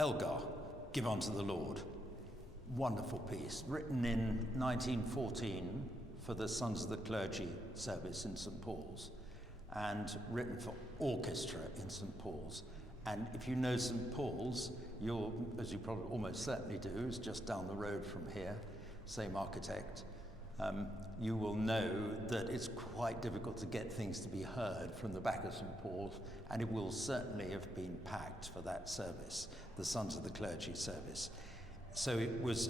Elgar, Give Unto the Lord. Wonderful piece, written in 1914 for the Sons of the Clergy service in St. Paul's, and written for orchestra in St. Paul's. And if you know St. Paul's, you'll, as you probably almost certainly do, it's just down the road from here, same architect, you will know that it's quite difficult to get things to be heard from the back of St. Paul's, and it will certainly have been packed for that service, the Sons of the Clergy service. So it was,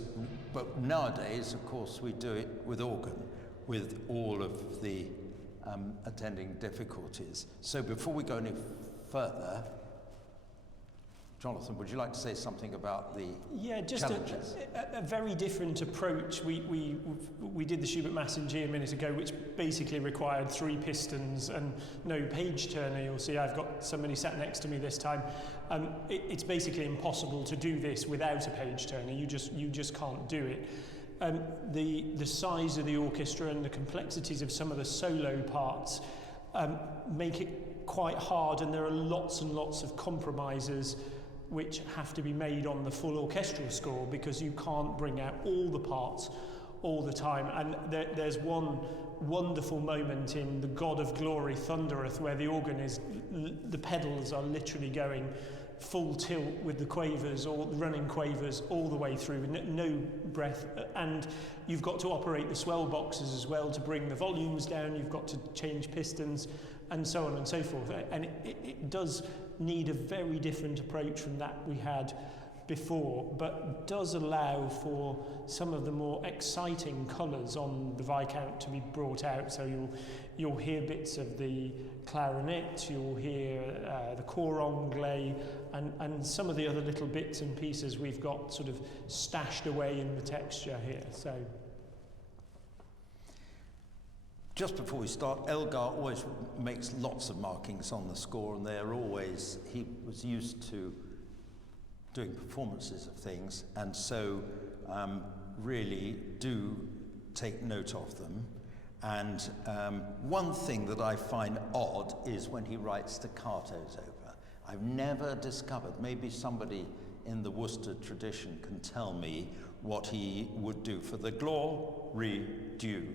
but nowadays, of course, we do it with organ, with all of the attending difficulties. So before we go any further, Jonathan, would you like to say something about the challenges? A very different approach. We did the Schubert Mass in G a minute ago, which basically required 3 pistons and no page turner. You'll see I've got somebody sat next to me this time. It's basically impossible to do this without a page turner. You just can't do it. The size of the orchestra and the complexities of some of the solo parts make it quite hard, and there are lots and lots of compromises which have to be made on the full orchestral score, because you can't bring out all the parts all the time. And there's one wonderful moment in The God of Glory Thundereth where the organ is, the pedals are literally going full tilt with the quavers, or running quavers all the way through, no breath, and you've got to operate the swell boxes as well to bring the volumes down, you've got to change pistons, and so on and so forth. And it does need a very different approach from that we had before, but does allow for some of the more exciting colours on the Viscount to be brought out. So you'll hear bits of the clarinet, you'll hear the cor anglais, and some of the other little bits and pieces we've got sort of stashed away in the texture here. So, just before we start, Elgar always makes lots of markings on the score, and they're always, he was used to doing performances of things, and so really do take note of them. And one thing that I find odd is when he writes staccatos over. I've never discovered, maybe somebody in the Worcester tradition can tell me what he would do for the glory due.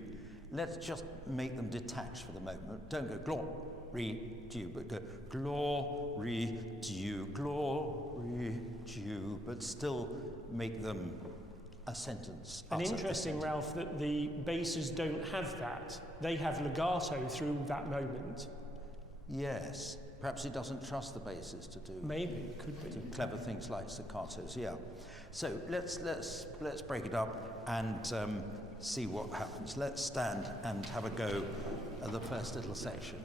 Let's just make them detached for the moment. Don't go glory due, but go glory due, but still make them a sentence. And interesting, Ralph, that the basses don't have that. They have legato through that moment. Yes. Perhaps he doesn't trust the basses to do. Maybe, could be. Clever things like staccatos, yeah. So let's break it up and see what happens. Let's stand and have a go at the first little section.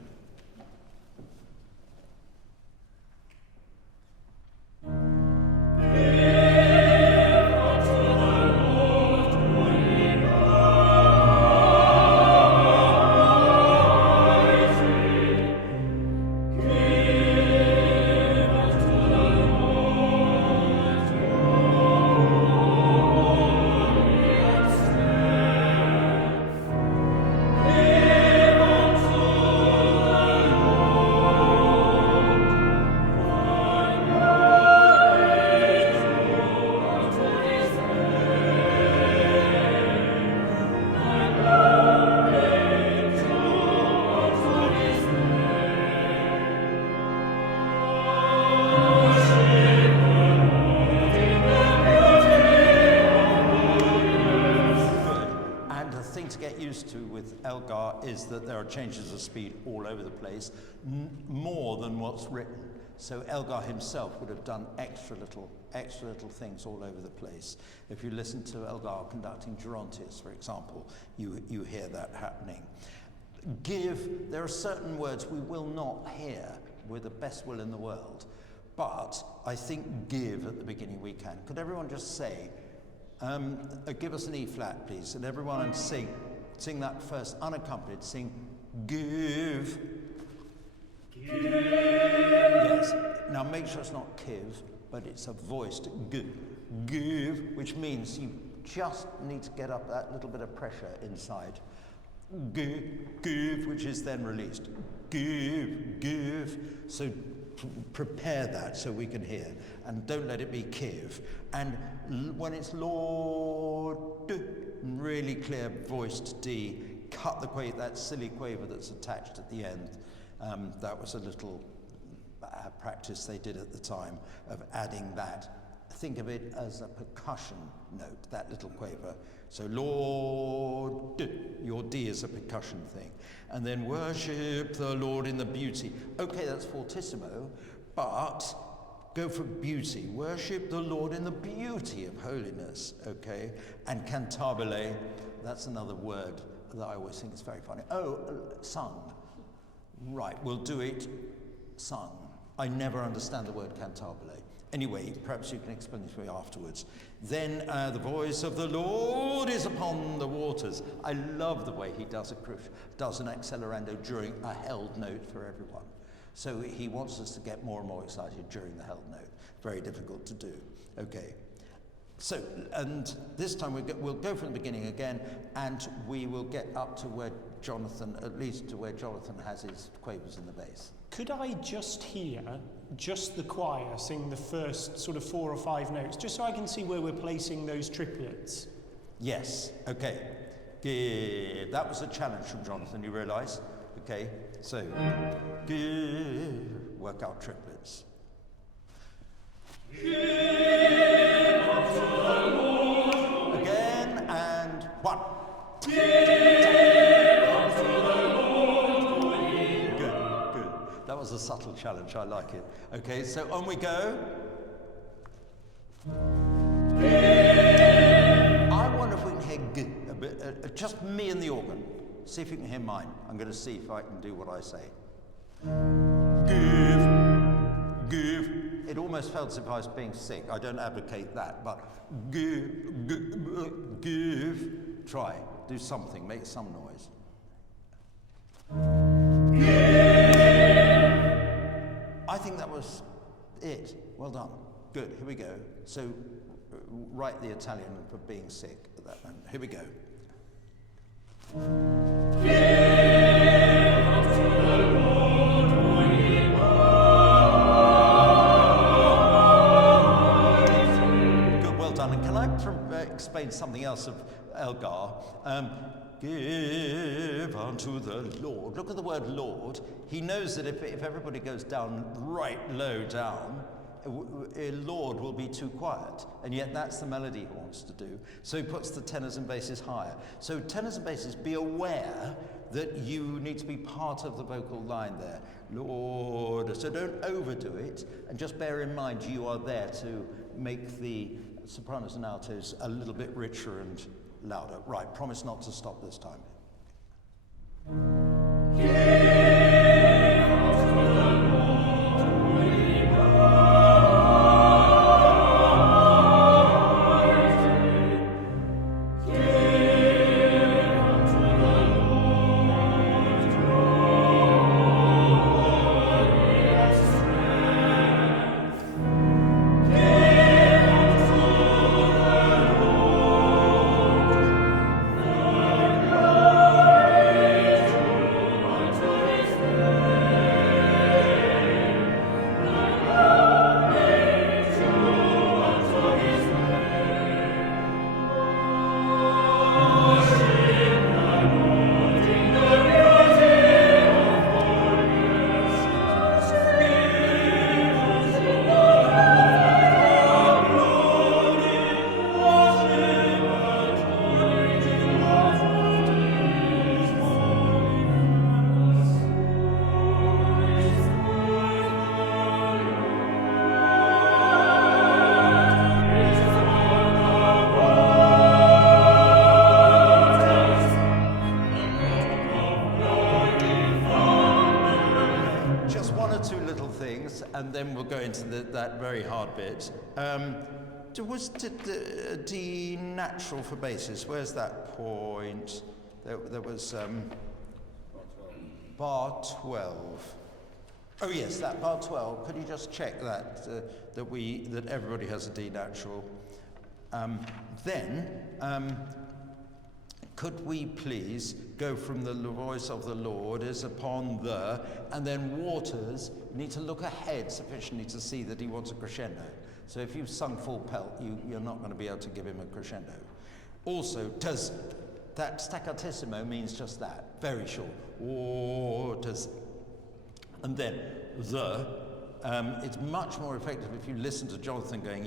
Elgar is that there are changes of speed all over the place, more than what's written. So Elgar himself would have done extra little things all over the place. If you listen to Elgar conducting Gerontius, for example, you hear that happening. Give, there are certain words we will not hear with the best will in the world, but I think give at the beginning we can. Could everyone just say, give us an E flat, please, and everyone sing that first unaccompanied, sing give. Give. Yes. Now make sure it's not kiv, but it's a voiced give, which means you just need to get up that little bit of pressure inside. Give, which is then released. Give. So prepare that so we can hear, and don't let it be Kiev. And when it's Lord, really clear voiced D, cut the quaver, that silly quaver that's attached at the end. That was a little practice they did at the time of adding that. Think of it as a percussion note, that little quaver. So Lord, your D is a percussion thing. And then worship the Lord in the beauty. Okay, that's fortissimo, but go for beauty. Worship the Lord in the beauty of holiness, okay? And cantabile, that's another word that I always think is very funny. Oh, sung. Right, we'll do it sung. I never understand the word cantabile. Anyway, perhaps you can explain it to me afterwards. Then the voice of the Lord is upon the waters. I love the way he does an accelerando during a held note for everyone. So he wants us to get more and more excited during the held note. Very difficult to do. Okay. So, and this time we'll go from the beginning again, and we will get up to where Jonathan, at least to where Jonathan has his quavers in the bass. Could I just hear just the choir sing the first sort of 4 or 5 notes, just so I can see where we're placing those triplets? Yes, okay. That was a challenge from Jonathan, you realise? Okay, so, work out triplets. Again, and 1. That was a subtle challenge, I like it. Okay, so on we go. I wonder if we can hear g a bit, just me and the organ. See if you can hear mine. I'm going to see if I can do what I say. Give. It almost felt as if I was being sick. I don't advocate that, but give. Try, do something, make some noise. I think that was it. Well done. Good. Here we go. So write the Italian for being sick at that moment. Here we go. Good. Well done. And can I explain something else of Elgar? Give unto the Lord. Look at the word Lord. He knows that if everybody goes down right low down, Lord will be too quiet. And yet that's the melody he wants to do. So he puts the tenors and basses higher. So tenors and basses, be aware that you need to be part of the vocal line there. Lord. So don't overdo it. And just bear in mind you are there to make the sopranos and altos a little bit richer and louder. Right, promise not to stop this time. And then we'll go into that very hard bit. Was D natural for basses? Where's that point? There was bar 12. Oh yes, that bar 12. Could you just check that that everybody has a D natural? Then could we please go from the voice of the Lord is upon the, and then waters, you need to look ahead sufficiently to see that he wants a crescendo. So if you've sung full pelt, you're not going to be able to give him a crescendo. Also, does that staccatissimo means just that, very short. Waters. And then the, it's much more effective if you listen to Jonathan going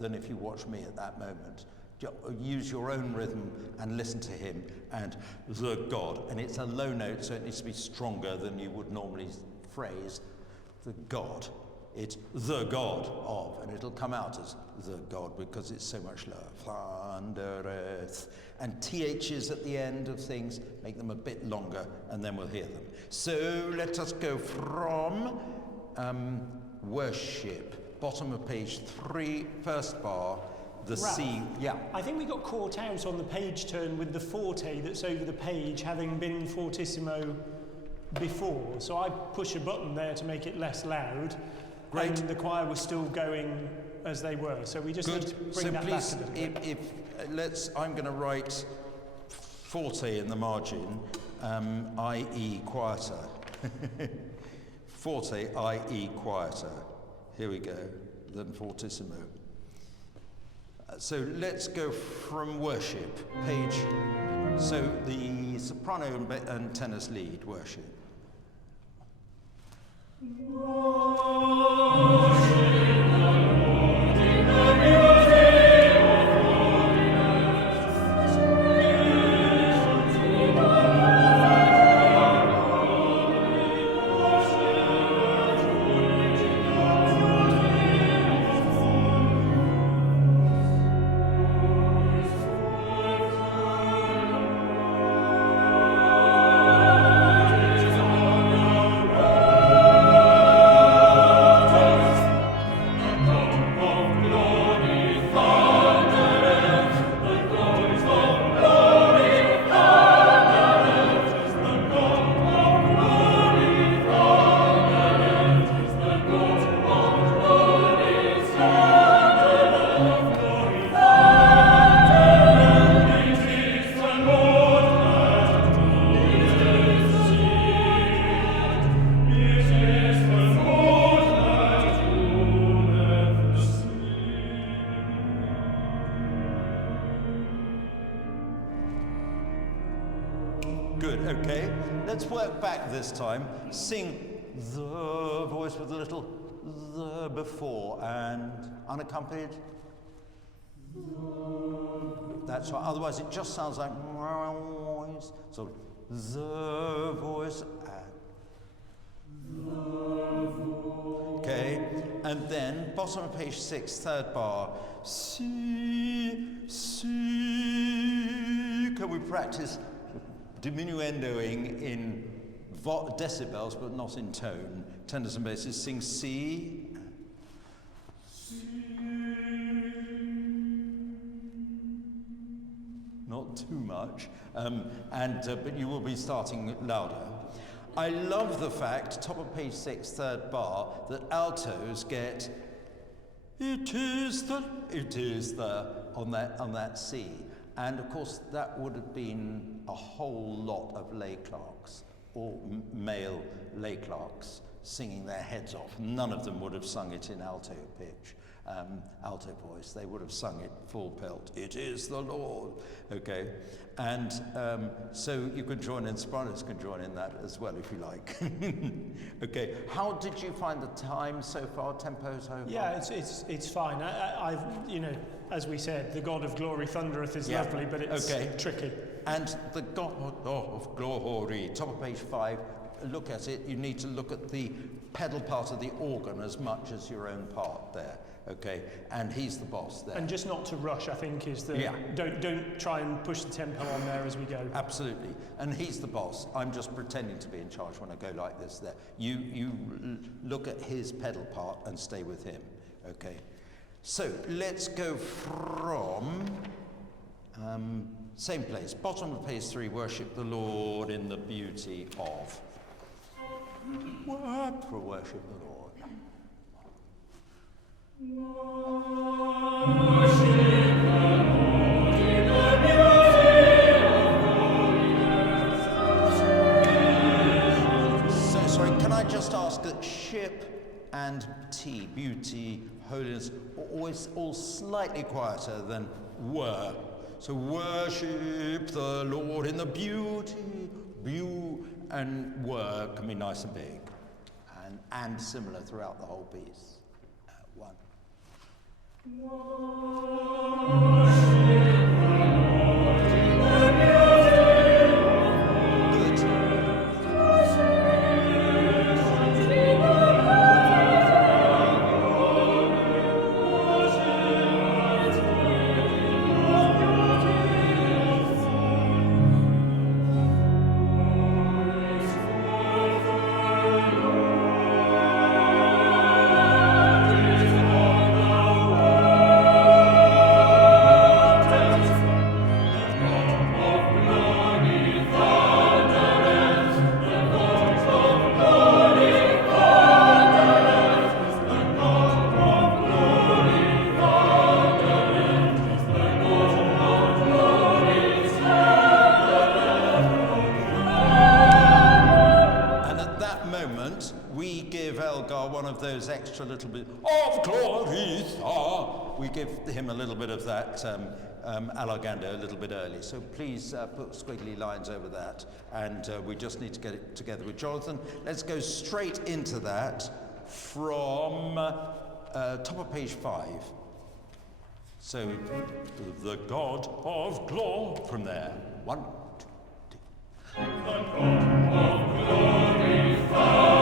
than if you watch me at that moment. Use your own rhythm and listen to him and the God. And it's a low note, so it needs to be stronger than you would normally phrase the God. It's the God of, and it'll come out as the God because it's so much lower. Thundereth. And THs at the end of things, make them a bit longer, and then we'll hear them. So let us go from worship, bottom of page 3, first bar, the Ralph, C. Yeah. I think we got caught out on the page turn with the forte that's over the page having been fortissimo before. So I push a button there to make it less loud. Great. And the choir was still going as they were. So we just need to bring that back a little bit. I'm going to write forte in the margin, i.e. quieter. Forte, i.e. quieter. Here we go, then fortissimo. So let's go from worship, page, so the soprano and tenor's lead, worship. Good, okay. Let's work back this time. Sing the voice with a little the before and unaccompanied. That's right. Otherwise it just sounds like voice. So the voice and okay. And then bottom of page 6, third bar. Si, si. Can we practice diminuendoing in decibels, but not in tone? Tenors and basses sing C. Not too much, but you will be starting louder. I love the fact, top of page 6, third bar, that altos get it is the on that C. And of course, that would have been a whole lot of lay clerks, or male lay clerks, singing their heads off. None of them would have sung it in alto pitch, alto voice. They would have sung it full pelt. It is the Lord. Okay, and so you can join in. Sopranos can join in that as well if you like. Okay, how did you find the time so far? Tempo so far? Yeah, it's fine. I've as we said, the God of glory thundereth is lovely, but it's tricky. And the God of glory, top of page 5, look at it. You need to look at the pedal part of the organ as much as your own part there. Okay, and he's the boss there. And just not to rush, I think, is the don't try and push the tempo on there as we go. Absolutely, and he's the boss. I'm just pretending to be in charge when I go like this. There, you look at his pedal part and stay with him. Okay. So let's go from same place, bottom of page 3, worship the Lord in the beauty of. What? For worship the Lord. Worship the Lord. T, beauty, holiness, always all slightly quieter than were. So worship the Lord in the beauty, and were can be nice and big, and similar throughout the whole piece. One. Those extra little bit of glory, we give him a little bit of that allegando a little bit early. So please put squiggly lines over that, and we just need to get it together with Jonathan. Let's go straight into that from top of page 5. So the God of glory from there. 1, 2, 3. The God of glory, Father.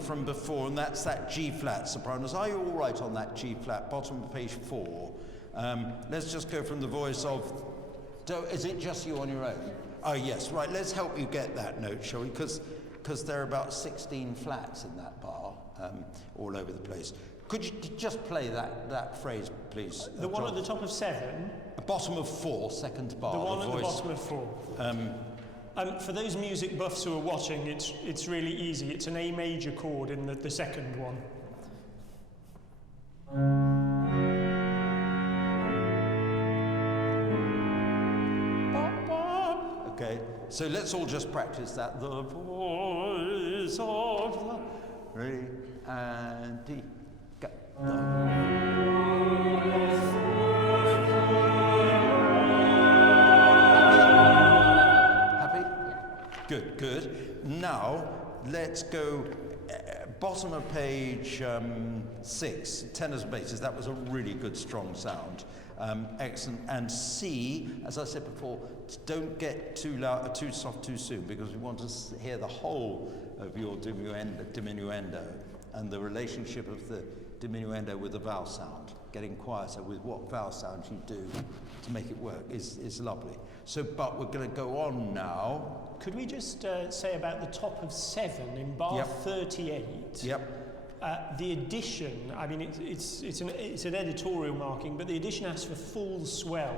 From before, and that's that G flat sopranos. Are you all right on that G flat, bottom of page 4? Let's just go from the voice of, is it just you on your own? Oh yes, right, let's help you get that note, shall we? Because there are about 16 flats in that bar, all over the place. Could you just play that phrase, please? The one at the top of 7? Bottom of 4, second bar. The one at the bottom of 4. For those music buffs who are watching, it's really easy. It's an A major chord in the second one. Okay, so let's all just practice that. The voice of the... Ready? And D. Go. Good, good. Now, let's go bottom of page 6, tenors and basses. That was a really good, strong sound. Excellent. And C, as I said before, don't get too loud, too soft too soon, because we want to hear the whole of your diminuendo and the relationship of the diminuendo with the vowel sound. Getting quieter with what vowel sound you do to make it work is lovely. So, but we're going to go on now. Could we just say about the top of 7 in bar 38? Yep. The addition, I mean, it's an editorial marking, but the addition asks for full swell,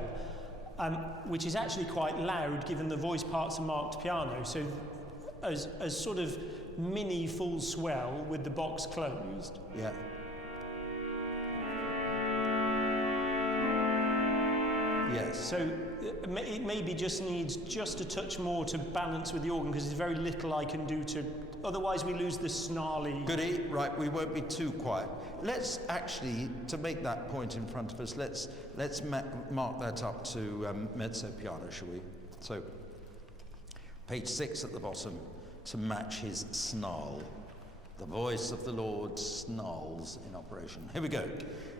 which is actually quite loud given the voice parts are marked piano. So as sort of mini full swell with the box closed. Yeah. Yes. So it maybe just needs just a touch more to balance with the organ, because there's very little I can do to, otherwise we lose the snarly. Goody, right, we won't be too quiet. Let's actually, to make that point in front of us, let's mark that up to mezzo piano, shall we? So, page 6 at the bottom, to match his snarl. The voice of the Lord snarls in operation. Here we go.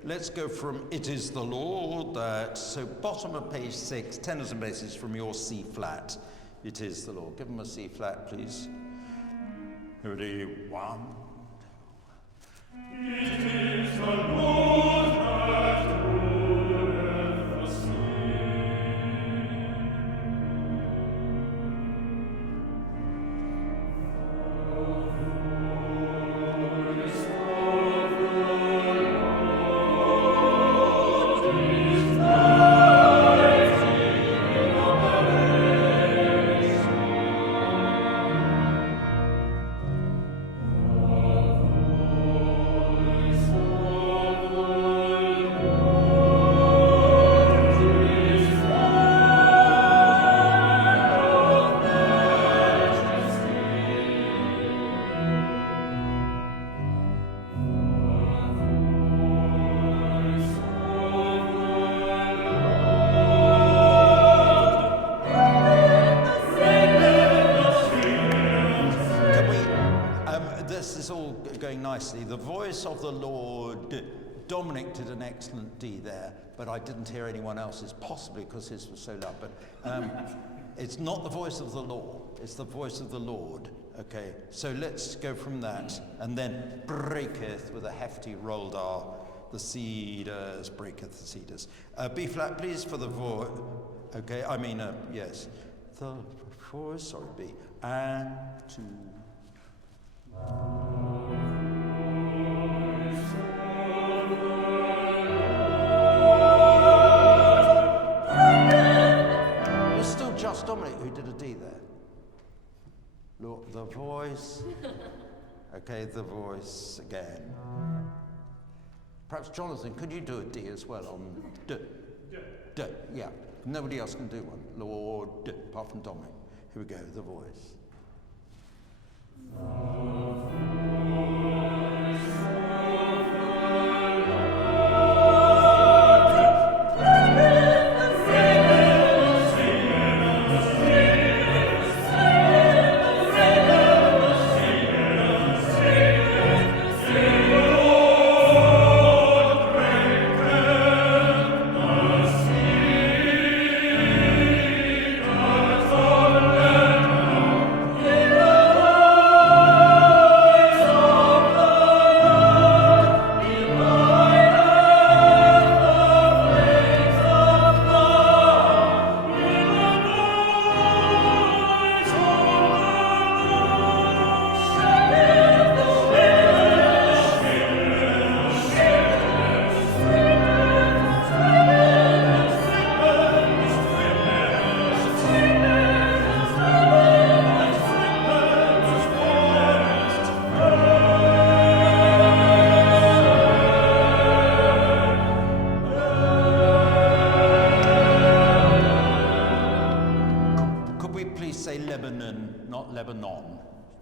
Let's go from It Is the Lord that, so bottom of page 6, tenors and basses from your C flat. It is the Lord. Give them a C flat, please. Ready? 1, going nicely. The voice of the Lord. Dominic did an excellent D there, but I didn't hear anyone else's, possibly because his was so loud. But it's not the voice of the law, it's the voice of the Lord. Okay, so let's go from that, and then breaketh with a hefty rolled R. The cedars, breaketh the cedars. B flat, please, for the voice. Okay, I mean, yes. The voice, sorry, B. And 2. It was still just Dominic who did a D there. Look, the voice. Okay, the voice again. Perhaps Jonathan, could you do a D as well on D? D, yeah. Nobody else can do one. Lord, apart from Dominic. Here we go, the voice.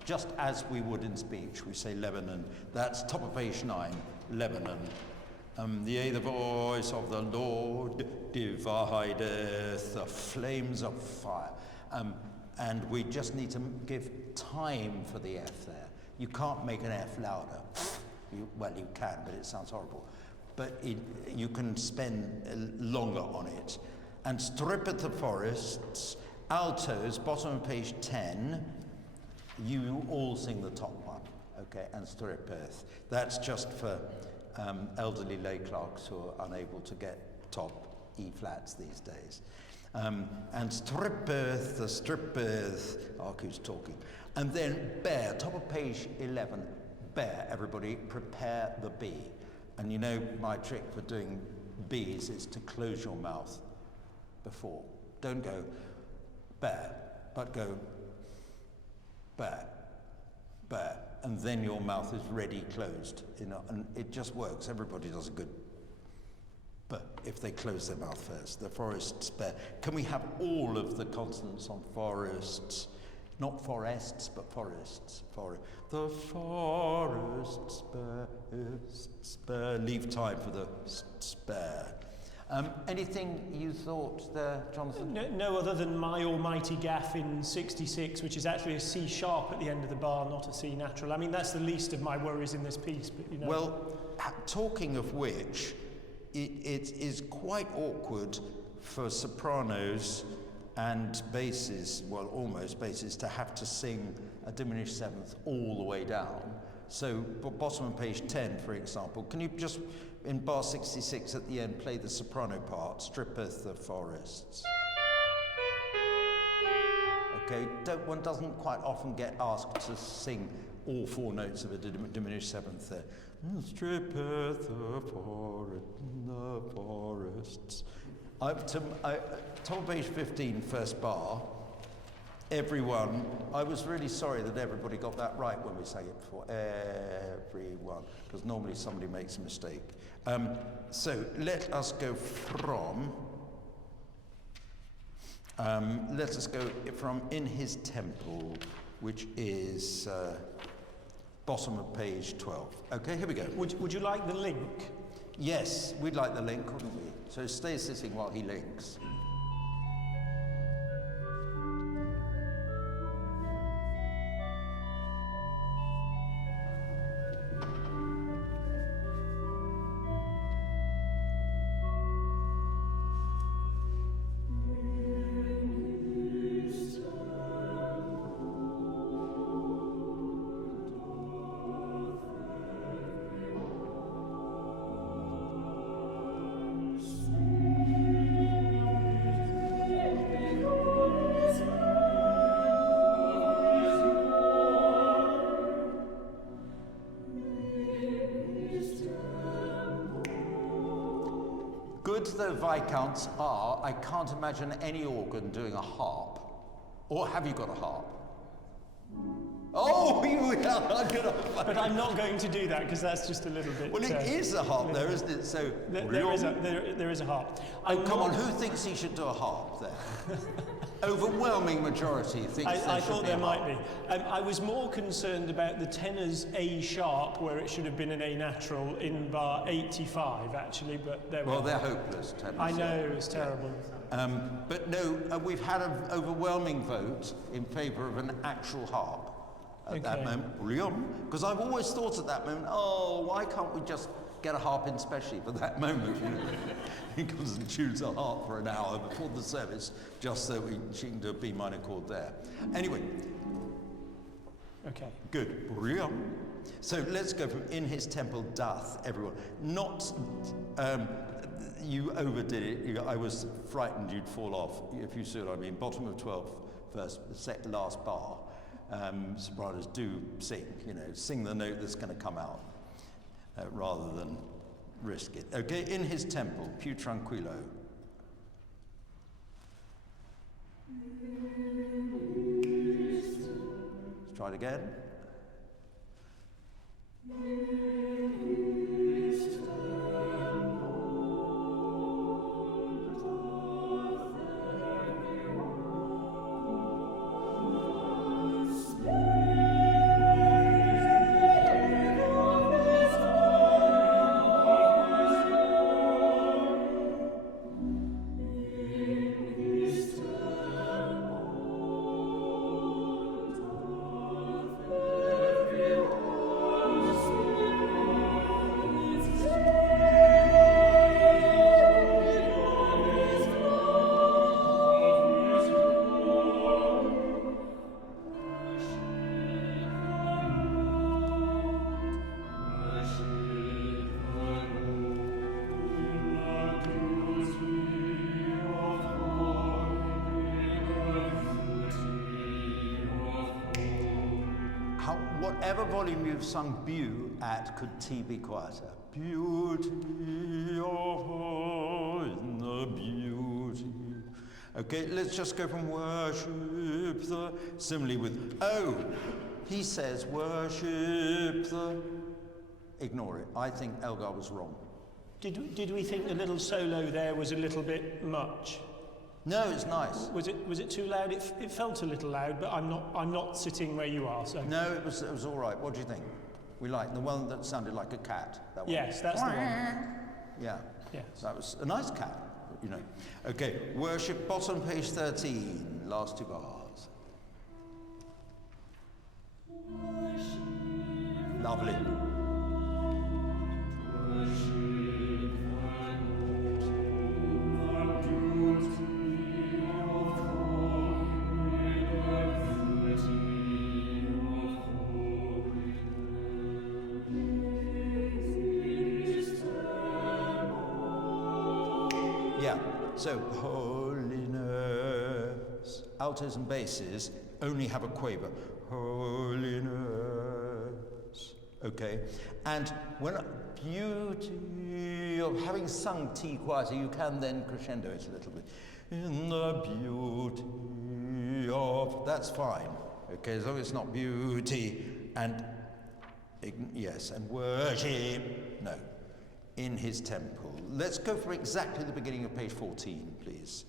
Just as we would in speech, we say Lebanon. That's top of page 9, Lebanon. The voice of the Lord divideth the flames of fire. And we just need to give time for the F there. You can't make an F louder. Well, you can, but it sounds horrible. But you can spend longer on it. And strippeth the forests, altos, bottom of page 10. You all sing the top one, okay, and strippeth. That's just for elderly lay clerks who are unable to get top E flats these days. And strippeth, the strippeth, Arku's talking. And then bear, top of page 11, bear, everybody, prepare the B. And you know my trick for doing B's is to close your mouth before. Don't go bear, but go bear, bear, and then your mouth is ready closed, and it just works. Everybody does a good, but if they close their mouth first, the forests bear. Can we have all of the consonants on forests? Not forests, but forests. The forests bear. Leave time for the spare. Anything you thought there, Jonathan? No other than my almighty gaff in 66, which is actually a C sharp at the end of the bar, not a C natural. I mean, that's the least of my worries in this piece, but you know. Well, talking of which, it is quite awkward for sopranos and basses, well, almost basses, to have to sing a diminished seventh all the way down. So, bottom of page 10, for example, can you just, in bar 66 at the end, play the soprano part, strippeth the forests? Okay, one doesn't quite often get asked to sing all 4 notes of a diminished seventh there. Strippeth the forests. Top of page 15, first bar. Everyone, I was really sorry that everybody got that right when we sang it before. Everyone, because normally somebody makes a mistake. So let us go from, In His Temple, which is bottom of page 12. Okay, here we go. Would you like the link? Yes, we'd like the link, wouldn't we? So stay sitting while he links. good though viscounts are, I can't imagine any organ doing a harp. Or have you got a harp? Oh, you are good. But I'm not going to do that because that's just a little bit. Well, it is a harp, though, isn't it? So there is a harp. Oh, come on! Who thinks he should do a harp there? Overwhelming majority thinks I thought there might be. I was more concerned about the tenor's A sharp, where it should have been an A natural in bar 85, actually. But there. Well, they're hopeless. Tenors. I know, it's terrible. But no, we've had an overwhelming vote in favour of an actual harp. At that moment, because I've always thought at that moment, oh, why can't we just get a harp in specially for that moment? You know? He comes and tunes a harp for an hour before the service, just so she can do a B minor chord there. Anyway. Okay. Good. So let's go from "In His temple doth everyone." Not, you overdid it. I was frightened you'd fall off, if you see what I mean. Bottom of 12, last bar. Sopranos do sing, sing the note that's going to come out, rather than risk it. Okay, "In his temple, più tranquillo." Let's try it again. Whatever volume you've sung "beau" at, could T be quieter? Beauty of her in the beauty. Okay, let's just go from "worship the." Similarly with "oh," he says "worship the." Ignore it. I think Elgar was wrong. Did we think the little solo there was a little bit much? No, it's nice. Was it too loud? It felt a little loud, but I'm not sitting where you are. So no, it was all right. What do you think? We liked the one that sounded like a cat. That one. Yes, that's the one. Yeah. Yes. That was a nice cat. Okay. "Worship," bottom page 13, last two bars. Lovely. So, holiness. Altos and basses only have a quaver. Holiness. Okay? And when beauty of having sung T quieter, you can then crescendo it a little bit. In the beauty of. That's fine. Okay, as long as it's not beauty and. Yes, and worship. No. "In his temple." Let's go for exactly the beginning of page 14, please.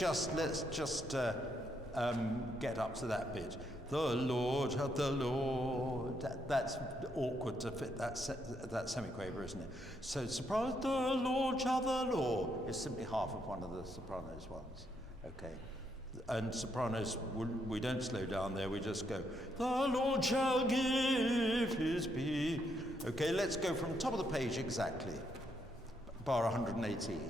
just get up to that bit. The Lord, the Lord. That's awkward to fit that semiquaver, isn't it? So soprano, the Lord shall the Lord is simply half of one of the sopranos ones. Okay. And sopranos, we don't slow down there, we just go, the Lord shall give his peace. Okay, let's go from top of the page exactly, bar 118.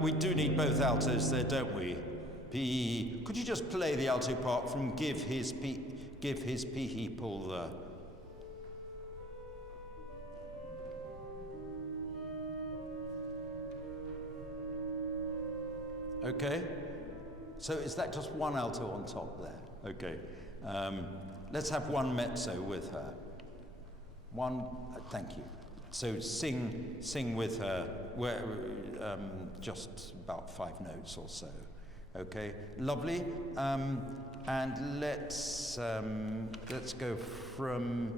We do need both altos there, don't we? P. Could you just play the alto part from give his people the... Okay? So is that just one alto on top there? Okay. Let's have one mezzo with her. One, thank you. So sing with her, just about 5 notes or so. Okay, lovely. And let's go from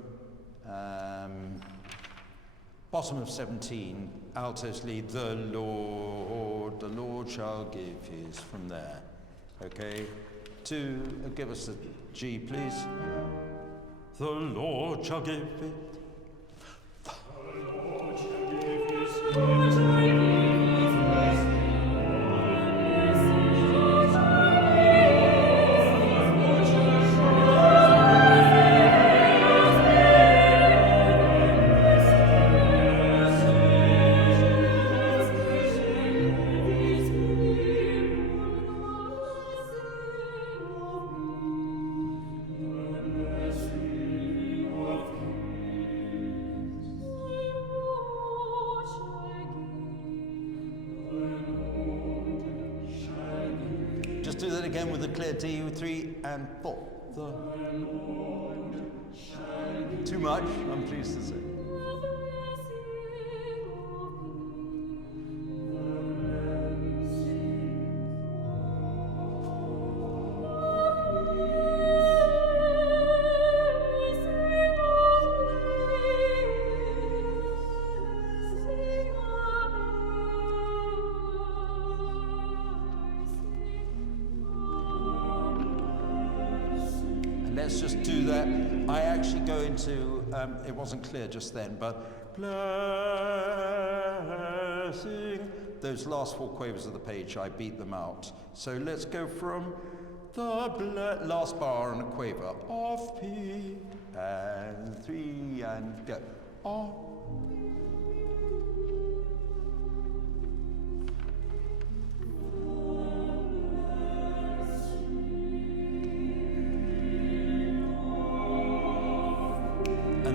bottom of 17, altos lead, the Lord shall give his, from there. Okay, give us a G, please. The Lord shall give it. Do that again with a clear D, 3 and 4. Too much, I'm pleased to say. Let's just do that. I actually go into, it wasn't clear just then, but blessing. Those last 4 quavers of the page, I beat them out. So let's go from the last bar and a quaver of P and 3 and go. Oh.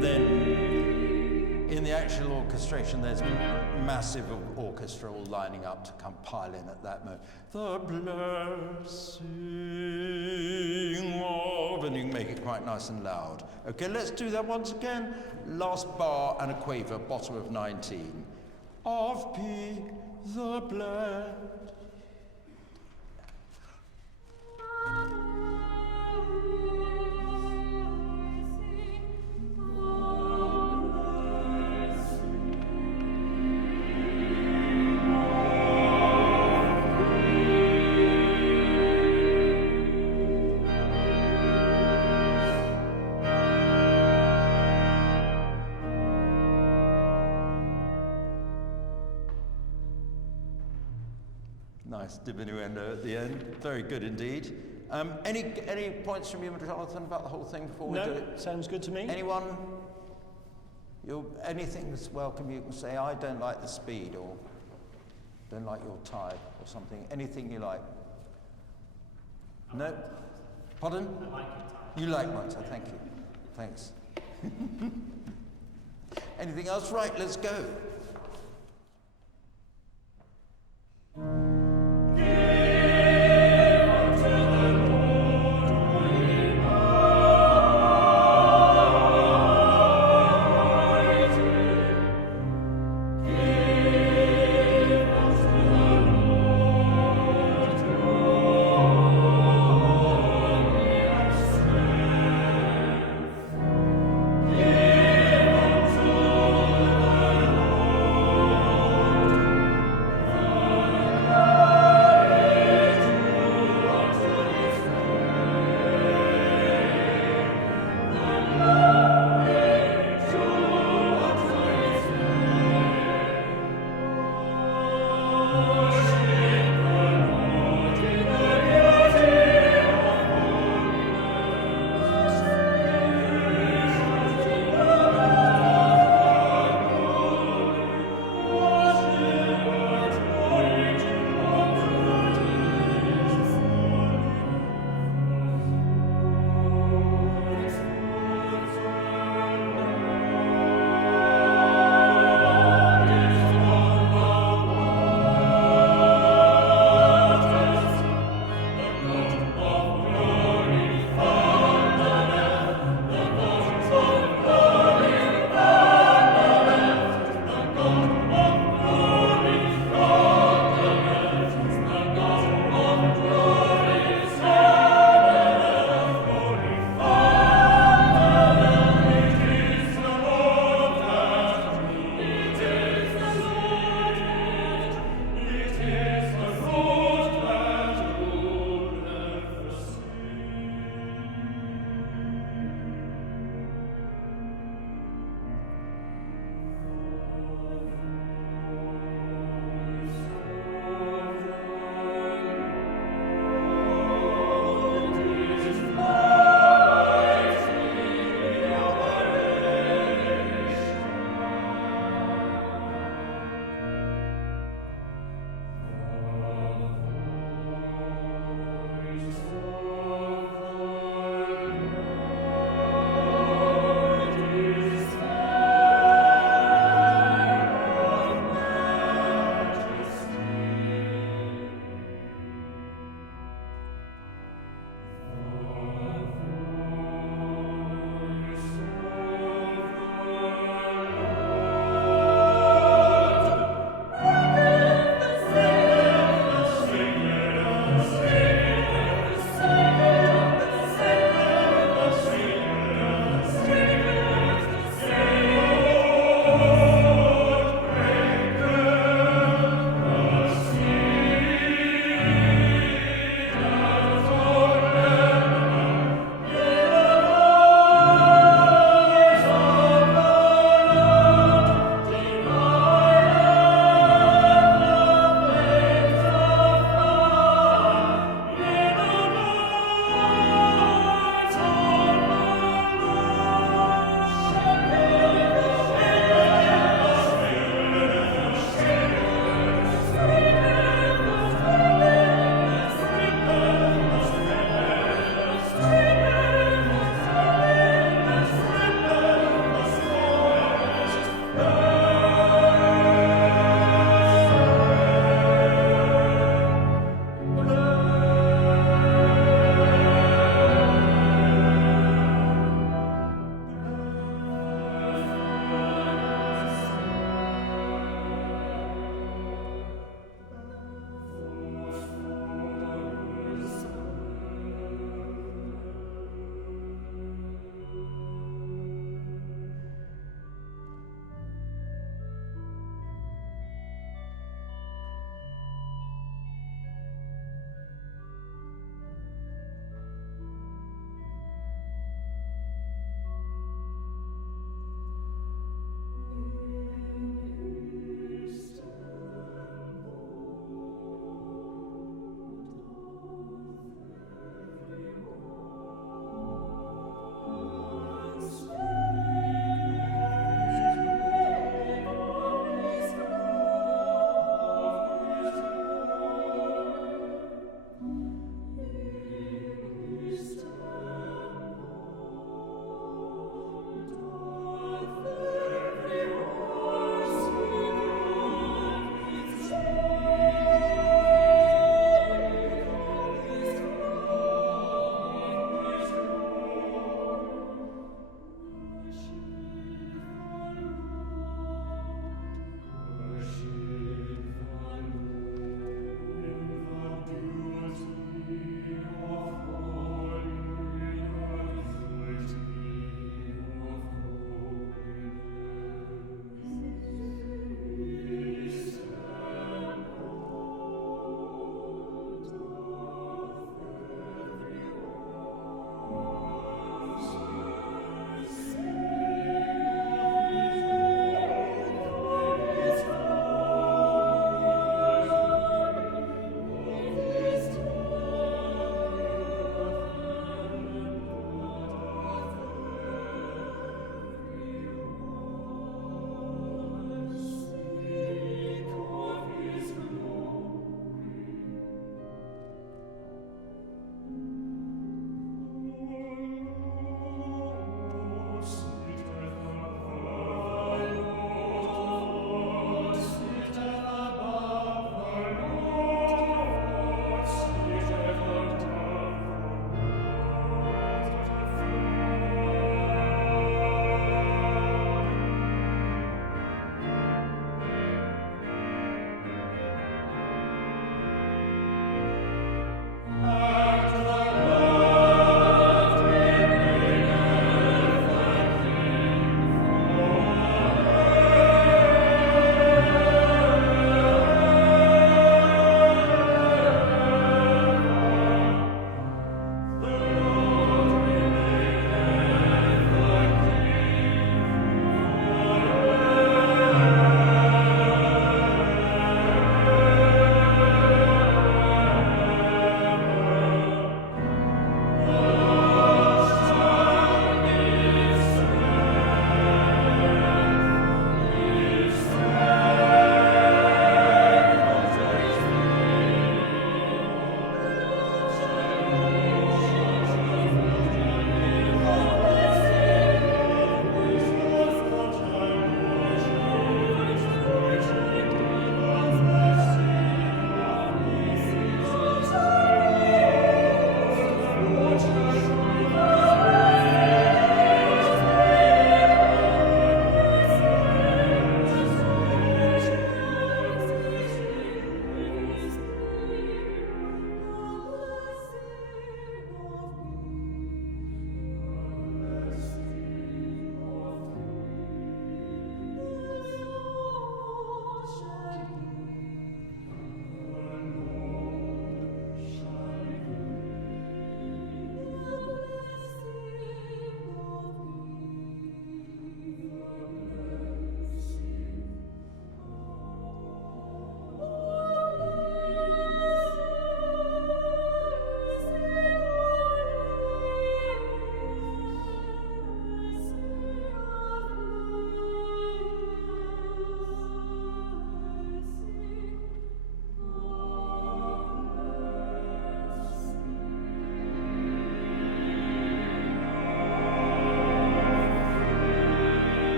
Then, in the actual orchestration, there's massive orchestra all lining up to come pile in at that moment. The blessing of, and you can make it quite nice and loud. Okay, let's do that once again. Last bar and a quaver, bottom of 19. Of P, the blessed. Nice diminuendo at the end. Very good indeed. Any points from you, Jonathan, about the whole thing before we do it? No, sounds good to me. Anyone? Anything that's welcome, you can say, I don't like the speed, or don't like your type, or something. Anything you like. No? Pardon? I like it. You like Mozart, thank you. Thanks. Anything else? Right, let's go.